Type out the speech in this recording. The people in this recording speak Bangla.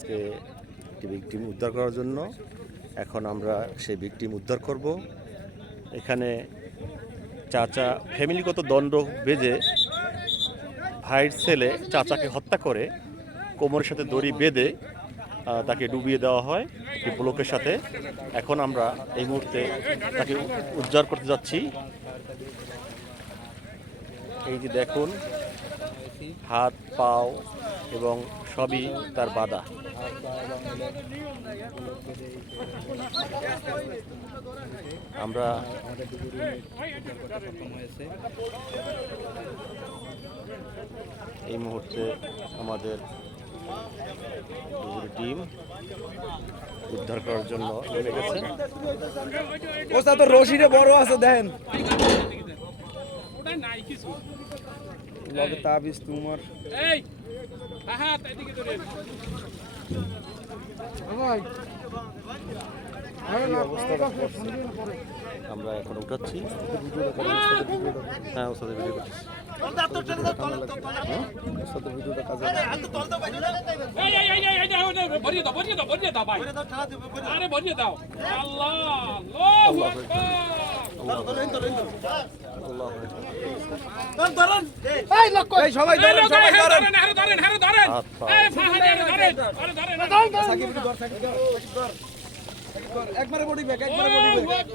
আজকে একটি ভিকটিম উদ্ধার করার জন্য। এখন আমরা সেই ভিকটিম উদ্ধার করব। এখানে চাচা ফ্যামিলিগত দণ্ড বেঁধে ভাইয়ের ছেলে চাচাকে হত্যা করে কোমরের সাথে দড়ি বেঁধে তাকে ডুবিয়ে দেওয়া হয় একটি ব্লকের সাথে। এখন আমরা এই মুহূর্তে তাকে উদ্ধার করতে যাচ্ছি। এই যে দেখুন, হাত পাও এবং সবই তার বাধা। আমরা এই মুহূর্তে আমাদের টিম উদ্ধার করার জন্য নেমে গেছে। ওস্তাদ তো রশিরে বড় আছে দেন লগে তাবিজ তোমার এই আহা এদিকে ধরে ভাই আমরা এখন উঠাচ্ছি। হ্যাঁ, ওস্তাদের ভিডিও করছি। সবাই একবারে বডি ব্যাক একবারে বডি ব্যাক